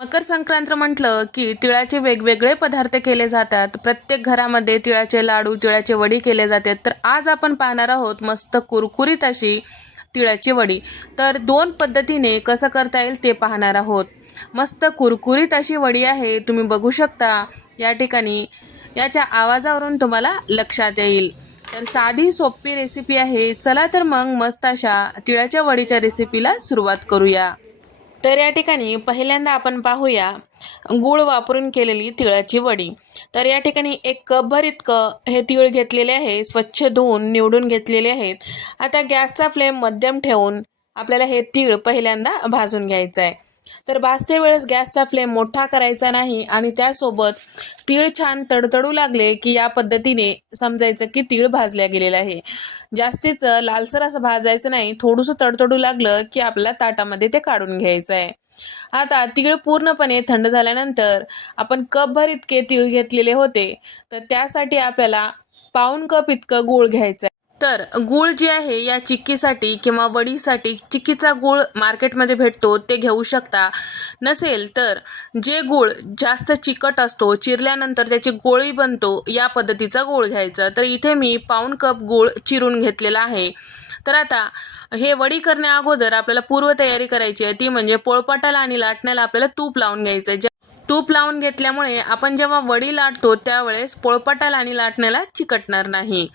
मकर संक्रांत म्हटलं की तिळाचे वेगवेगळे पदार्थ केले जातात. प्रत्येक घरामध्ये तिळाचे लाडू तिळाचे वडी केले जातात तर आज आपण पाहणार आहोत मस्त कुरकुरीत अशी तिळाची वडी. तर दोन पद्धतीने कसं करता येईल ते पाहणार आहोत. मस्त कुरकुरीत अशी वडी आहे तुम्ही बघू शकता. या ठिकाणी याच्या आवाजावरून तुम्हाला लक्षात येईल. तर साधी सोपी रेसिपी आहे. चला तर मग मस्त अशा तिळाच्या वडीच्या रेसिपीला सुरुवात करूया. तर या ठिकाणी पहिल्यांदा आपण पाहूया गूळ वापरून केलेली तिळाची वडी. तर या ठिकाणी एक कपभर इतकं हे तीळ घेतलेले आहे स्वच्छ धुवून निवडून घेतलेले आहेत. आता गॅसचा फ्लेम मध्यम ठेवून आपल्याला हे तीळ पहिल्यांदा भाजून घ्यायचं आहे. तर भाजते वेळेस गॅसचा फ्लेम मोठा करायचा नाही आणि त्यासोबत तीळ छान तडतडू लागले की या पद्धतीने समजायचं की तीळ भाजल्या गेलेलं आहे. जास्तीच लालसर असं भाजायचं नाही थोडंसं तडतडू लागलं की आपल्याला ताटामध्ये ते काढून घ्यायचं आहे. आता तीळ पूर्णपणे थंड झाल्यानंतर आपण कपभर इतके तीळ घेतलेले होते तर त्यासाठी आपल्याला पाऊण कप इतकं गूळ घ्यायचं तर गूळ जे आहे या चिक्कीसाठी किंवा वडीसाठी चिक्कीचा गूळ मार्केटमध्ये भेटतो ते घेऊ शकता. नसेल तर जे गूळ जास्त चिकट असतो चिरल्यानंतर त्याची गोळी बनतो या पद्धतीचा गूळ घ्यायचा. तर इथे मी पाऊण कप गूळ चिरून घेतलेला आहे. तर आता हे वडी करण्या अगोदर आपल्याला पूर्वतयारी करायची आहे ती म्हणजे पोळपाटाला आणि लाटण्याला आपल्याला तूप लावून घ्यायचं आहे. तूप लावून घेतल्यामुळे आपण जेव्हा वडी लाटतो त्यावेळेस पोळपाटाला आणि लाटण्याला चिकटणार नाही.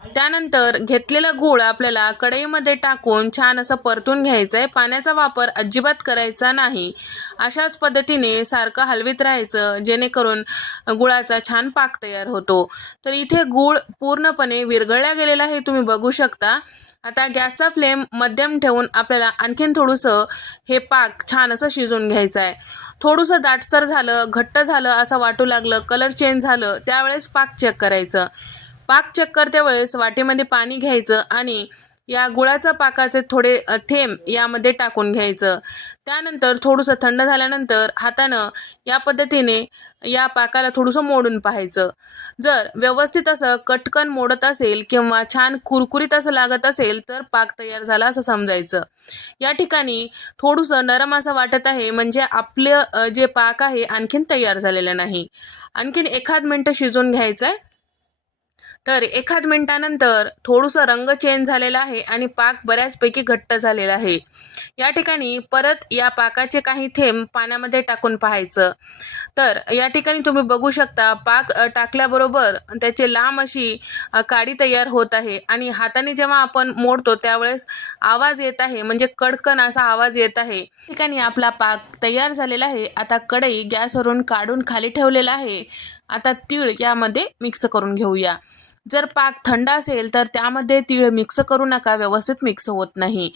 त्यानंतर घेतलेला गूळ आपल्याला कढईमध्ये टाकून छान असं परतून घ्यायचं आहे पाण्याचा वापर अजिबात करायचा नाही. अशाच पद्धतीने सारखं हलवीत राहायचं जेणेकरून गुळाचा छान पाक तयार होतो. तर इथे गूळ पूर्णपणे विरघळला गेलेला आहे तुम्ही बघू शकता. आता गॅसचा फ्लेम मध्यम ठेवून आपल्याला आणखीन थोडंसं हे पाक छान असं शिजवून घ्यायचं आहे थोडंसं दाटसर झालं घट्ट झालं असं वाटू लागलं कलर चेंज झालं त्यावेळेस पाक चेक करायचं. पाक चेक वेळेस वाटीमध्ये पाणी घ्यायचं आणि या गुळाच्या पाकाचे थोडे थेंब यामध्ये टाकून घ्यायचं. त्यानंतर थोडंसं थंड झाल्यानंतर हातानं या पद्धतीने या पाकाला थोडंसं मोडून पाहायचं. जर व्यवस्थित असं कटकन मोडत असेल किंवा छान कुरकुरीत असं लागत असेल तर पाक तयार झाला असं समजायचं. या ठिकाणी थोडंसं नरम असं वाटत आहे म्हणजे आपलं जे पाक आहे आणखीन तयार झालेलं नाही. आणखीन एखाद मिनटं शिजवून घ्यायचं आहे तर एखाद मिनिटानंतर थोडंसं रंग चेंज झालेला आहे आणि पाक बऱ्याचपैकी घट्ट झालेला आहे. या ठिकाणी परत या पाकाचे काही थेंब पाण्यामध्ये टाकून पाहायचं. तर या ठिकाणी तुम्ही बघू शकता पाक टाकल्याबरोबर त्याची लांब अशी काडी तयार होत आहे आणि हाताने जेव्हा आपण मोडतो त्यावेळेस आवाज येत आहे म्हणजे कडकन असा आवाज येत आहे. ठिकाणी आपला पाक तयार झालेला आहे. आता कढई गॅसवरून काढून खाली ठेवलेला आहे. आता तीळ यामध्ये मिक्स करून घेऊया. जर पाक थंड असेल तर त्यामध्ये तीळ मिक्स करू नका व्यवस्थित मिक्स होत नाही.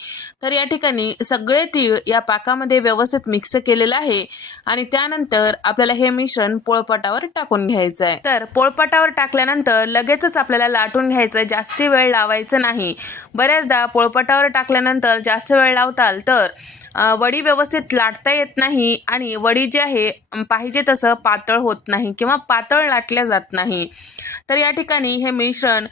तर या ठिकाणी सगळे तीळ या पाकामध्ये व्यवस्थित मिक्स केलेलं आहे आणि त्यानंतर आपल्याला हे मिश्रण पोळपाटावर टाकून घ्यायचं आहे तर पोळपाटावर टाकल्यानंतर लगेचच आपल्याला लाटून घ्यायचं आहे जास्ती वेळ लावायचं नाही. बऱ्याचदा पोळपाटावर टाकल्यानंतर जास्त वेळ लावताल तर वडी व्यवस्थित लाटता येत नाही आणि वडी जी आहे पाहिजे तसं पातळ होत नाही किंवा पातळ लाटल्या जात नाही. तर या ठिकाणी हे मिश्रण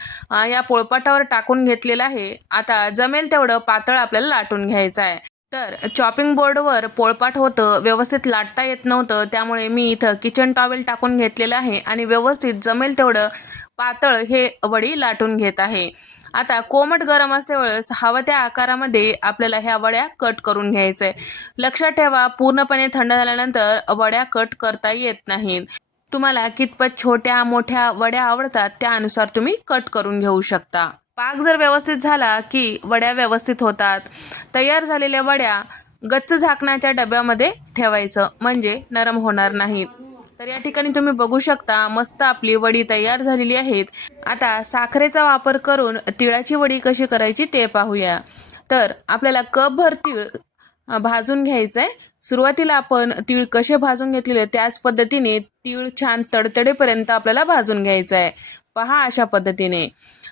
या पोळपाटावर टाकून घेतलेलं आहे. आता जमेल तेवढं पातळ आपल्याला लाटून घ्यायचं आहे. तर चॉपिंग बोर्डवर पोळपाट होतं व्यवस्थित लाटता येत नव्हतं त्यामुळे मी इथं किचन टॉवेल टाकून घेतलेलं आहे आणि व्यवस्थित जमेल तेवढं पातळ हे वडी लाटून घेत आहे. आता कोमट गरम असल्यावेळेस वेळेस हवं त्या आकारामध्ये आपल्याला ह्या वड्या कट करून घ्यायचं. आहे लक्षात ठेवा पूर्णपणे थंड झाल्यानंतर वड्या कट करता येत नाहीत. तुम्हाला कितपत छोट्या मोठ्या वड्या आवडतात त्यानुसार तुम्ही कट करून घेऊ शकता. पाक जर व्यवस्थित झाला की वड्या व्यवस्थित होतात तयार झालेल्या वड्या गच्च झाकण्याच्या डब्यामध्ये ठेवायचं म्हणजे नरम होणार नाहीत. तर या ठिकाणी तुम्ही बघू शकता मस्त आपली वडी तयार झालेली आहेत. आता साखरेचा वापर करून तिळाची वडी कशी करायची ते पाहूया. तर आपल्याला कपभर तीळ भाजून घ्यायचं आहे सुरुवातीला आपण तीळ कसे भाजून घेतलेले त्याच पद्धतीने तीळ छान तडतडेपर्यंत आपल्याला भाजून घ्यायचं आहे पहा अशा पद्धतीने.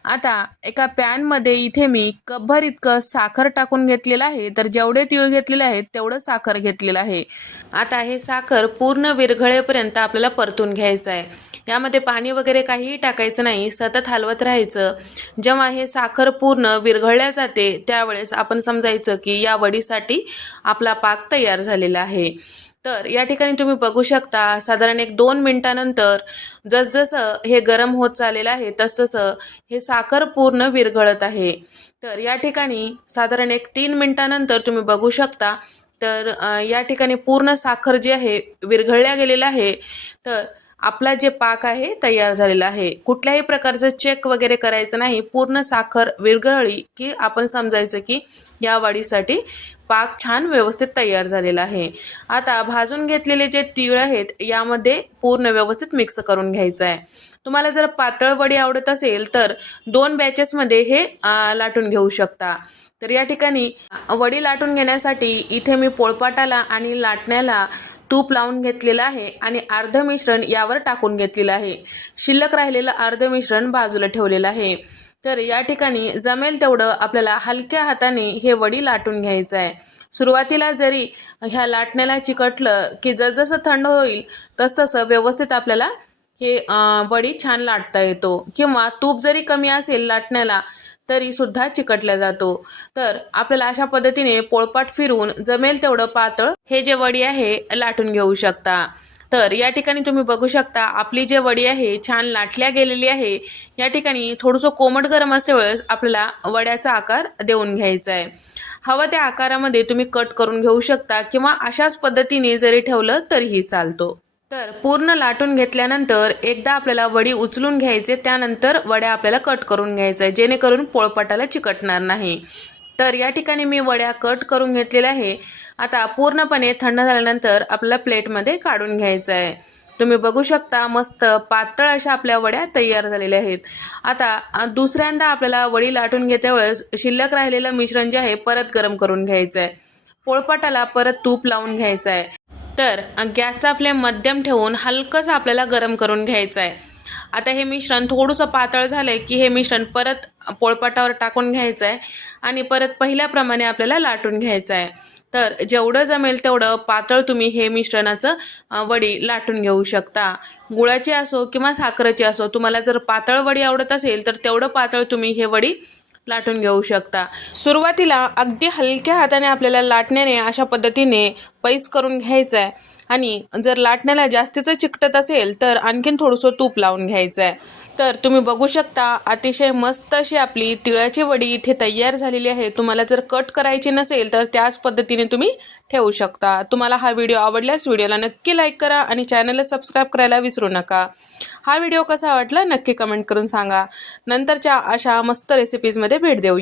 आता एका पॅनमध्ये इथे मी कपभर इतकं साखर टाकून घेतलेलं आहे. तर जेवढे तीळ घेतलेले आहेत तेवढं साखर घेतलेलं आहे. आता हे साखर पूर्ण विरघळेपर्यंत आपल्याला परतून घ्यायचं आहे. यामध्ये पाणी वगैरे काहीही टाकायचं नाही सतत हलवत राहायचं. जेव्हा हे साखर पूर्ण विरघळल्या जाते त्यावेळेस आपण समजायचं की या वडीसाठी आपला पाक तयार झालेला आहे. तर या ठिकाणी तुम्ही बघू शकता साधारण एक दोन मिनिटानंतर जसजसं हे गरम होत चाललेलं आहे तसतसं हे साखर पूर्ण विरघळत आहे. तर या ठिकाणी साधारण एक तीन मिनिटानंतर तुम्ही बघू शकता तर या ठिकाणी पूर्ण साखर जी आहे विरघळल्या गेलेलं आहे. तर आपला जे पाक आहे तयार झालेला आहे. कुठल्याही प्रकारचं चेक वगैरे करायचं नाही. पूर्ण साखर विरघळली की आपण समजायचं की या वाढीसाठी पाक छान व्यवस्थित तयार झालेला आहे. आता भाजून घेतलेले जे तीळ आहेत यामध्ये पूर्ण व्यवस्थित मिक्स करून घ्यायचं आहे. तुम्हाला जर पातळ वडी आवडत असेल तर दोन बॅचेसमध्ये हे लाटून घेऊ शकता. तर या ठिकाणी वडी लाटून घेण्यासाठी इथे मी पोळपाटाला आणि लाटण्याला तूप लावून घेतलेलं आहे आणि अर्ध मिश्रण यावर टाकून घेतलेलं आहे. शिल्लक राहिलेलं अर्ध मिश्रण बाजूला ठेवलेलं आहे. तर या ठिकाणी जमेल तेवढं आपल्याला हलक्या हाताने हे वडी लाटून घ्यायचं आहे. सुरुवातीला जरी ह्या लाटण्याला चिकटलं की जसजसं थंड होईल तसतसं व्यवस्थित आपल्याला हे वडी छान लाटता येतो. किंवा तूप जरी कमी असेल लाटण्याला तरी सुद्धा चिकटला जातो. तर आपल्याला अशा पद्धतीने पोळपाट फिरवून जमेल तेवढं पातळ हे जे वडी आहे लाटून घेऊ शकता. तर या ठिकाणी तुम्ही बघू शकता आपली जे वडी आहे छान लाटल्या गेलेली आहे. या ठिकाणी थोडंसं कोमट गरम असते वेळेस आपल्याला वड्याचा आकार देऊन घ्यायचा आहे. हवं त्या आकारामध्ये तुम्ही कट करून घेऊ शकता किंवा अशाच पद्धतीने जरी ठेवलं तरीही चालतो. तर पूर्ण लाटून घेतल्यानंतर एकदा आपल्याला वडी उचलून घ्यायचे त्यानंतर वड्या आपल्याला कट करून घ्यायचं आहे जेणेकरून पोळपाटाला चिकटणार नाही. तर या ठिकाणी मी वड्या कट करून घेतलेल्या आहे. आता पूर्णपणे थंड झाल्यानंतर आपल्याला प्लेटमध्ये काढून घ्यायचं आहे. तुम्ही बघू शकता मस्त पातळ अशा आपल्या वड्या तयार झालेल्या आहेत. आता दुसऱ्यांदा आपल्याला वडी लाटून घेत्या वेळेस शिल्लक राहिलेलं मिश्रण जे आहे परत गरम करून घ्यायचं आहे पोळपाटाला परत तूप लावून घ्यायचं आहे तर गॅसचा फ्लेम मध्यम ठेवून हलकंसं आपल्याला गरम करून घ्यायचं आहे. आता हे मिश्रण थोडंसं पातळ झालं आहे की हे मिश्रण परत पोळपाटावर टाकून घ्यायचं आहे आणि परत पहिल्याप्रमाणे आपल्याला लाटून घ्यायचं आहे. तर जेवढं जमेल तेवढं पातळ तुम्ही हे मिश्रणाचं वडी लाटून घेऊ शकता. गुळाची असो किंवा साखरेची असो तुम्हाला जर पातळ वडी आवडत असेल तर तेवढं पातळ तुम्ही हे वडी लाटून घेऊ शकता. सुरुवातीला अगदी हलक्या हाताने आपल्याला लाटण्याने अशा पद्धतीने पैस करून घ्यायचं आहे आणि जर लाटण्याला जास्तीचं चिकटत असेल तर आणखीन थोडंसं तूप लावून घ्यायचं आहे तर तुम्ही बघू शकता अतिशय मस्त अशी आपली तिळाची वडी इथे तयार झालेली आहे. तुम्हाला जर कट करायची नसेल तर त्याच पद्धतीने तुम्ही ठेवू शकता. तुम्हाला हा व्हिडिओ आवडल्यास व्हिडिओला नक्की लाईक करा आणि चॅनलला सबस्क्राईब करायला विसरू नका. हा व्हिडिओ कसा वाटला नक्की कमेंट करून सांगा. नंतरच्या अशा मस्त रेसिपीजमध्ये भेट देऊया.